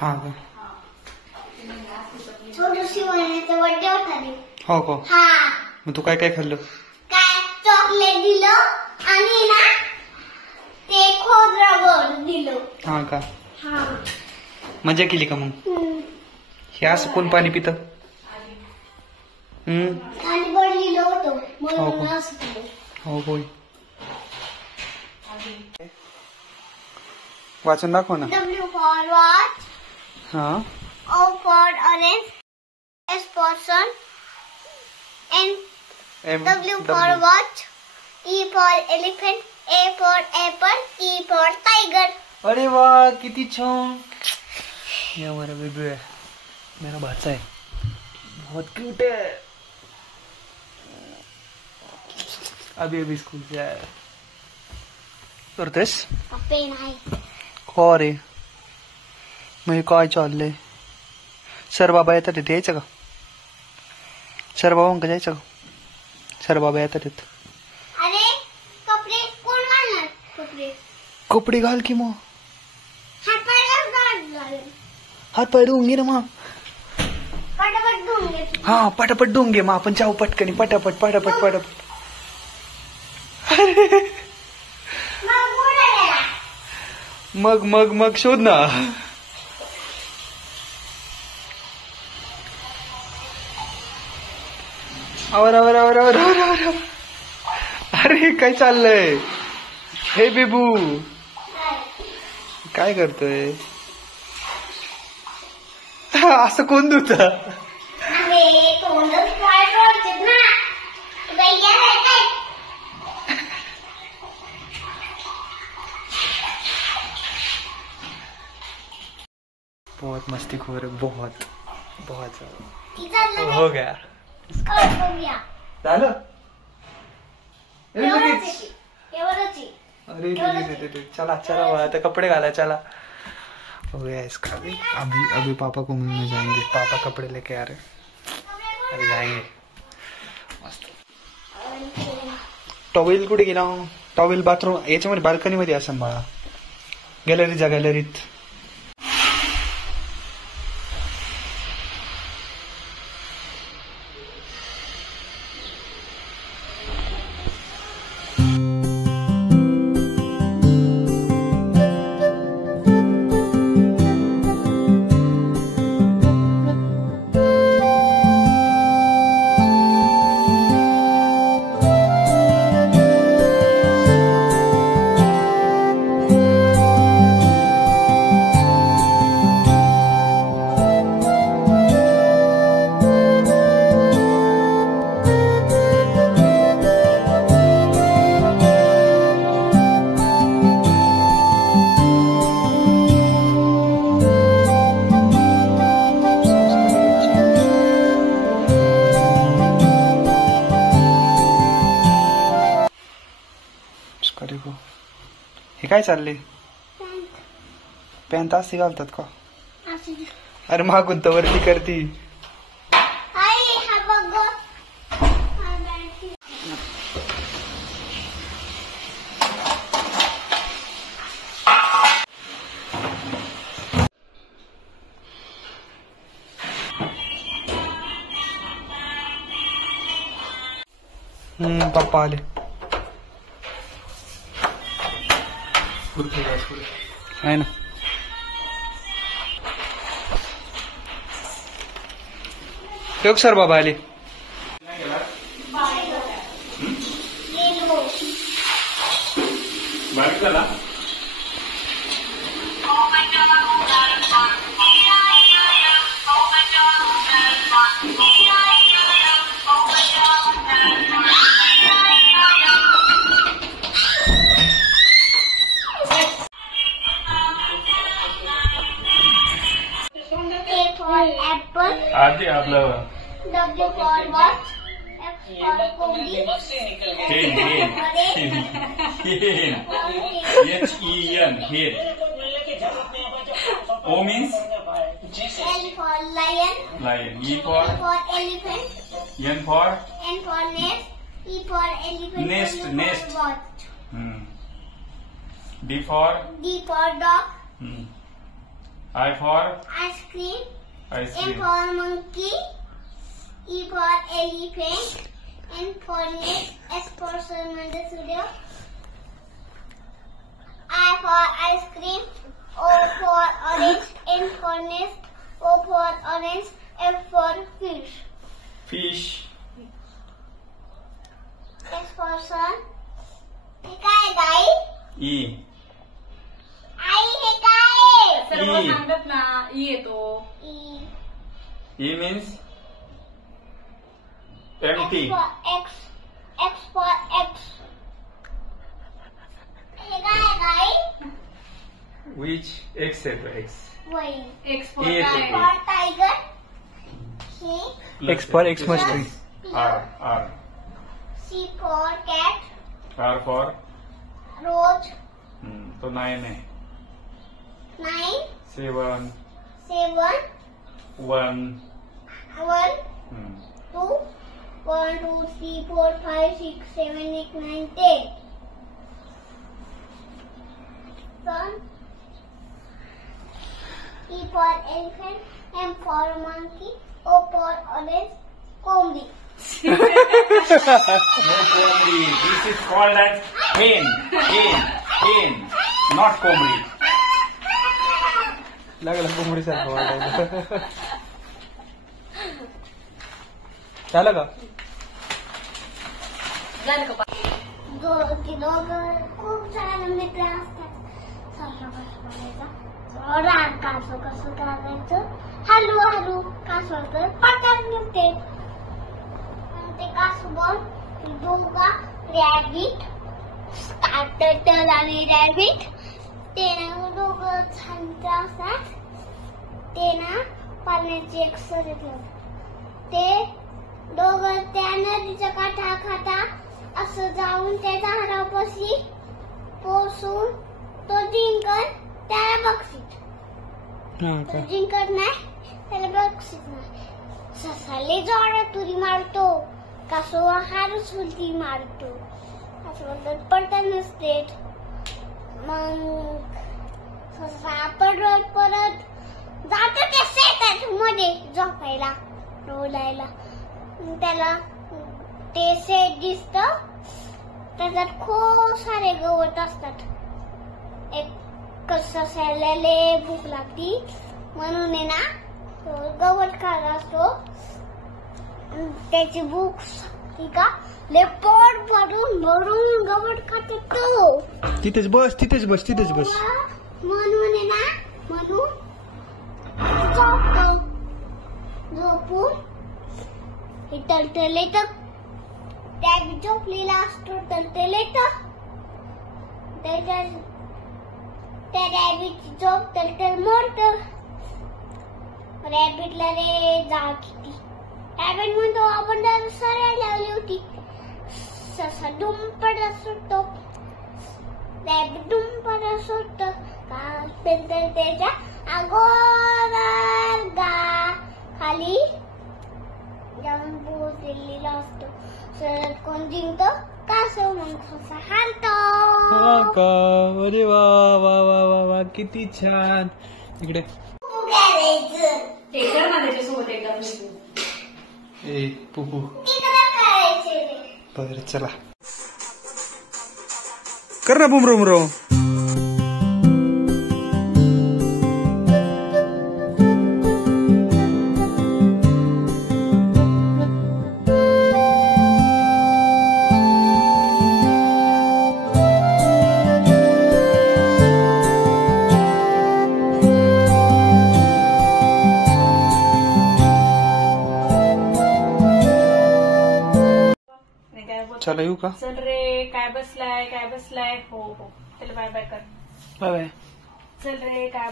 हा का? छोटूशी महिन्याचा बर्थडे होता रे. हो का? हा. मग तू काय काय खाल्लं? काय चॉकलेट दिलं आणि ना ते खोबरं दिलं. हा का? हा. मजा केली का मग? हे असं कोण पाणी पितं? आणि बडलिलं होतं हो म्हणून का? असं केलं. हो होय. वाचून दाखव ना. W for watch, हा. O for orange, S for sun, W for watch, E for elephant, A for apple, E for tiger. अरे वाह किती छान. ये हमारा बेबी है, मेरा बच्चा है, बहुत क्यूट है. अभी अभी स्कूल से आया. करतेस पेन आहे. हो रे. मग काय चाललंय? सर बाबा येतात तिथे यायचं का? सर बाबा जायचं का? सर बाबा येतात तिथे. अरे कपडे कोण घालणार? कपडे घाल की मग. हात पाय घाल. हात पाय धुवून घे ना मग. पटापट धुवून घे. हा पटापट धुवून घे मग आपण जाऊ पटकनी पटापट पटापट पटापट. मग मग मग शोध ना. आवर आवर आवर आवर आवर आवर. अरे काय चाललंय? हे बेबू काय करतोय? असं कोण धुत? अरे तोंडच काय करतेस ना. गैया है काय? बहुत मस्तीखोर है, बहुत बहुत किती हो गया. झालं? अरे चला चला आता कपडे घाला चला. हो गया इसका भी. अभी अभी पापा को मिलने जाएंगे. पापा कपड़े लेके आ रहे. अरे जाएंगे. मस्त. टॉवेल कुठे गेला? टॉवेल बाथरूम याच्यामध्ये बाल्कनी मध्ये असं बाळा. गॅलरी जा गॅलरीत. हे काय चालले? पॅन्ट असे घालतात का? अरे मागून तर वरती करती. पप्पा आले. आहे ना. योग सर बाबा आले. आधी आपलं W for watch, F for कोंबडी, hen H-E-N hen. O means L for lion, E for elephant, N for nest, E for elephant, Nest, W nest. for watch, D for D for dog, I for ice cream. ice M cream. for monkey. E for elephant. N for net. S for Salman Studio. I for ice cream. O for orange. N for nest. O for orange. F for fish. Fish. S for sun. हे काय गाई? E. आई हे काय? सर्व E. सांगत ना E येतो. E. E means X empty. for X. X for X. हे काय गाई? Which X येतो X. वही. एक्स फॉर E येतो. काय? For tiger. हे. Plus X for येतो. Xmas tree. R. C for cat. R for Rose. तो 9 आहे. 9. 7 7. 1. 1. 2. 1, 2, 3, 4, 5, 6, 7, 8, 9, 10. Sun. E for elephant. M for monkey. O for orange. Combi. No comedy. This is called as hen. Not comedy. लागला कोंबडी सारखं वाटायला. झालं का? झालं का? दोघं खूप सारे मित्र असतात. सारखं कसं करायचं, राग कसं करायचं, हळू कासवाचं पटकन निघते. ते कासव दोघं रॅबिट, टर्टल आणि रॅबिट ते ना दोघं शांत असतात. ते ना पाण्याची एक सर ते दोघं त्या नदीच्या काठा असं जाऊन त्या झाडापाशी पोचून तो जिंकत त्याला बक्षीस. तो जिंकत नाही त्याला बक्षीस नाही. ससाले जोरात तुरी मारतो, कासव हारच उलटी मारतो. कासवाला पडता नसते. मग ससा परत जातो त्या शेतात मध्ये झोपायला रोलायला. त्याला ते शेत दिसत, त्याच्यात खूप सारे गवत असतात. एक ससाला लय भूक लागती म्हणून आहे ना तो गवत खात असतो. त्याची भूक का लय पोट भरून गवत खाते तो. तिथेच बस. म्हणून आहे ना म्हणून झोपून टलटल येतं. त्या झोपलेला असतो टलटल येतं. त्या रॅबिटची झोप टलटल मोडतं. रॅबिटला रे जाळ किती. रॅबिट म्हणतो आपण तर सरायला लावली होती. ससा दुमपट सुटतो. रॅबिट दुमपट सुटतो. का त्याच्या अगोदर खाली जाऊन पोचलेला असतो. सर कोण जिंकतो? कासव. मग ससा हारतो. अरे वा वा वा वा वा किती छान. इकडे ते कर ना त्याच्यासोबत एकदा फिरू. ए पुपू. बरं चला कर ना बुमरो. चला येऊ का? चल रे काय बसलाय. हो त्याला बाय बाय कर. Bye bye. चल रे काय